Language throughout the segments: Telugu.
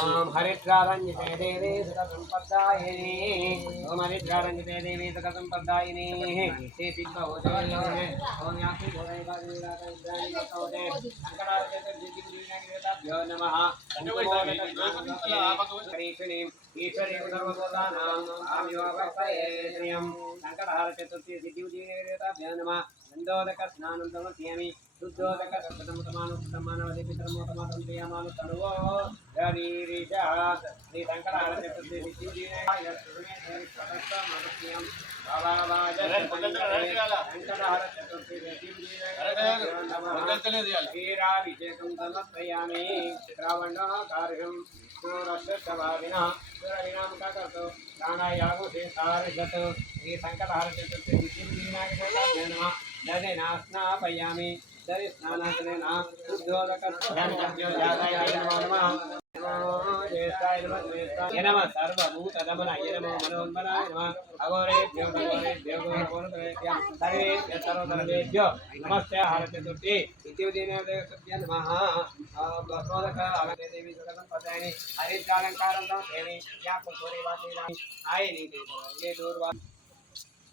हरिद्रारञ्जिते देवी सुखसम्पदायिनी ओम हरिद्रारञ्जिते देवी सुखसम्पदायिनी श्री सिद्धभूते ओम याति शंकराचार्यभ्यो नमः ईश्वरी सर्वभूतानां आमिवापयेयं शंकरहारचतुर्थी सिद्धिदेवताभ्यो नमः नन्दोदक स्नानं समर्पयामि शुद्धोदक सप्तमतमानुत्तमानवदे पितरमोतमानं प्रियमानु तनुवो हरिरीशा श्री शंकरहारचतुर्थी सिद्धिदेवताय सुमे सततमर्पयामि शंकरहारचतुर्थी सिद्धिदेवताय नमः क्षीराभिषेकं समर्पयामि श्रावणकार्यं सूरस्यभाविनः सूरविनां कर्तु प्राणायामो सारसत् श्री शंकरहारचतुर्थी सिद्धिदेवताय नमः दधेन स्नापयामि दधि स्नानान्तरेण शुद्धोदकस्नानभ्यो जाताय नमो नमः नमः सर्वभूतदमनाय नमो मनोन्मनाय नमः अघोरेभ्यो घोरेभ्यो घोरघोरेभ्यो सर्वेभ्यो सर्वधर्मेभ्यो नमस्ते हारचतुर्थी इत्युदिनेभ्यो नमः भस्मोदक आगते देवी सुखसम्पदायिनी हरिद्रालङ्कारं समर्पयामि या पुष्परेवासीनानि आयनि देवये दूर्वा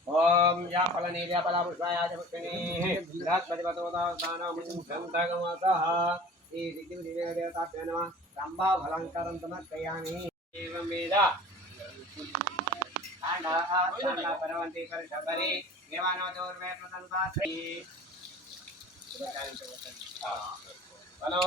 ओम या फलनीर्या फलापुष्पाया च पुष्पिणीः बृहस्पतिपतोदानां ग्रन्थगमतः श्री सिद्धिदेवताभ्यो नमः रम्भाफलङ्कारं समर्पयामि एवं वेद आण्डा परवन्ति परशबरी देवानो दूर्वे प्रतन्वास्ति हेलो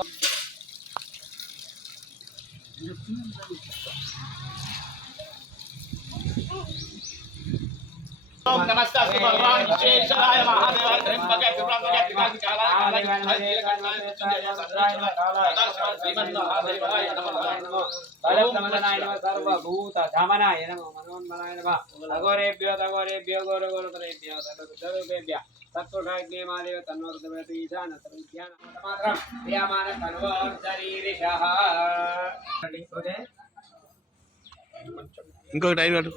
ओम नमस्ते भगवान विश्वेश्वराय महादेवाय त्र्यंबके त्रिपुरांतके त्रिकालाय श्रीमन्महादेवाय नमः बलसमनाय नमः सर्वभूत धामनाय नमः मनोन्मनाय नमः अघोरेभ्यो तघोरेभ्यो घोरघोरतरेभ्यो सर्वरूपेभ्यः सत्पुरुषाग्ने महादेव तन्वरुद्रवतु ईशान सर्वज्ञान मात्रं प्रियमान तन्वोर्धरीरिषः ఇంకొక టైం అటు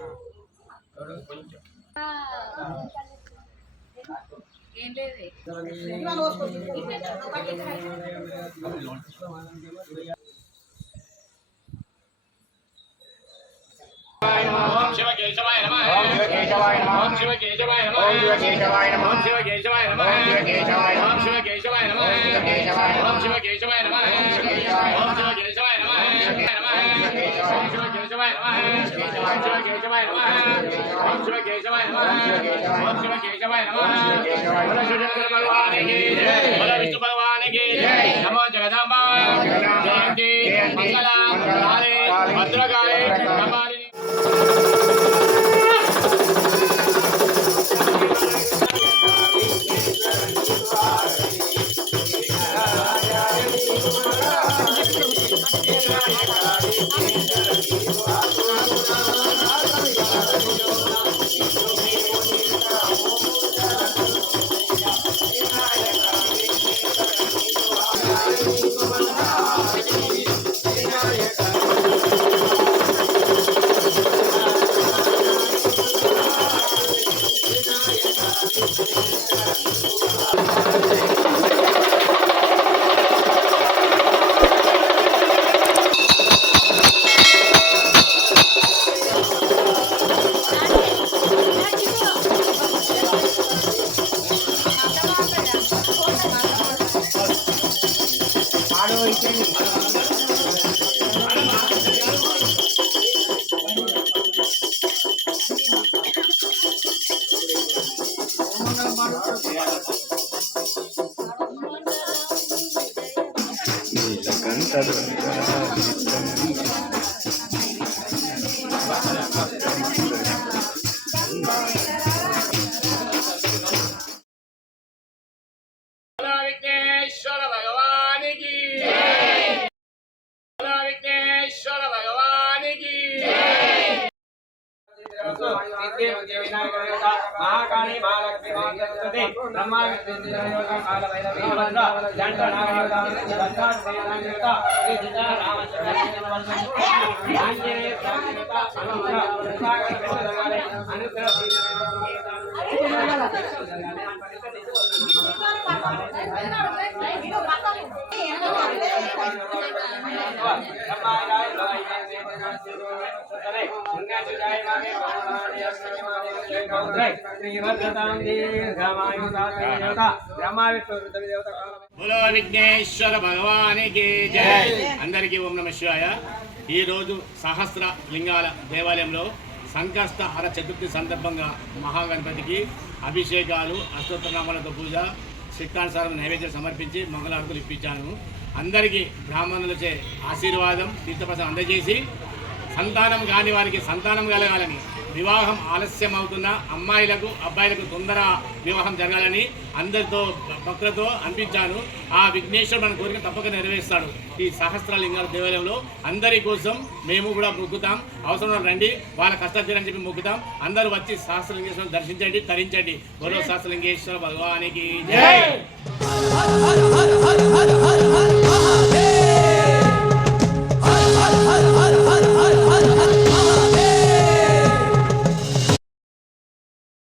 ఏం లేదే ओम शिव केशवाय नमः ओम शिव केशवाय नमः ओम शिव केशवाय नमः ओम शिव केशवाय नमः ओम शिव केशवाय नमः ओम शिव केशवाय नमः ओम शिव केशवाय नमः ओम शिव केशवाय नमः ओम शिव केशवाय नमः ओम शिव केशवाय नमः ओम शिव केशवाय नमः ओम शिव केशवाय नमः ओम शिव केशवाय नमः ओम शिव केशवाय नमः ओम शिव केशवाय नमः बोलो शिवशंकर भगवान की जय बोलो विष्णु भगवान की जय नमो जगदम्बा जयंती मंगला काले भद्रकाले कपालिनी विघ्नेश्वर भगवान की जय बोलो विघ्नेश्वर भगवान की जय महाकाली महालक्ष्मी महासरस्वती ब्रह्मा विष्णु काल भैरवी वंदा जंड नागदेवता दत्तात्रेयदेवता श्री सीता रामचंद्र आंजनेय देवता अनुग्रह अनुग्रह బోలో విఘ్నేశ్వర భగవానికి జై. అందరికీ ఓం నమః శివాయ. ఈరోజు సహస్ర లింగాల దేవాలయంలో సంకష్ట హర చతుర్థి సందర్భంగా మహాగణపతికి అభిషేకాలు, అష్టోత్తరనామాలతో పూజ, శక్తానుసారం నైవేద్యం సమర్పించి మంగళారతులు ఇప్పించాను. అందరికీ బ్రాహ్మణులచే ఆశీర్వాదం తీర్థప్రసాదం అందజేసి సంతానం కాని వారికి సంతానం కలగాలని, వివాహం ఆలస్యం అవుతున్న అమ్మాయిలకు అబ్బాయిలకు తొందర వివాహం జరగాలని అందరితో భక్తులతో అనిపించాను. ఆ విఘ్నేశ్వరుడు మన కోరిక తప్పక నెరవేరుస్తాడు. ఈ సహస్రలింగాల దేవాలయంలో అందరి కోసం మేము కూడా మొక్కుతాం. అవసరం రండి, వాళ్ళ కష్టాలు చెప్పి మొక్కుతాం. అందరూ వచ్చి సహస్రలింగేశ్వరం దర్శించండి, తరించండి. బోలో సహస్రలింగేశ్వర భగవానికి జై.